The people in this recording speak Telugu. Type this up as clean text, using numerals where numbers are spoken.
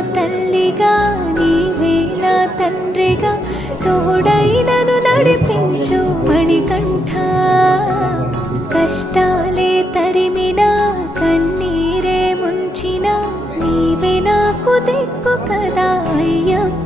తల్లిగా నీవే నా తండ్రిగా తోడై నన్ను నడిపించు మణికంఠ. కష్టాలే తరిమినా కన్నీరే ముంచిన నీవే నాకు దిక్కు కదా అయ్యప్ప.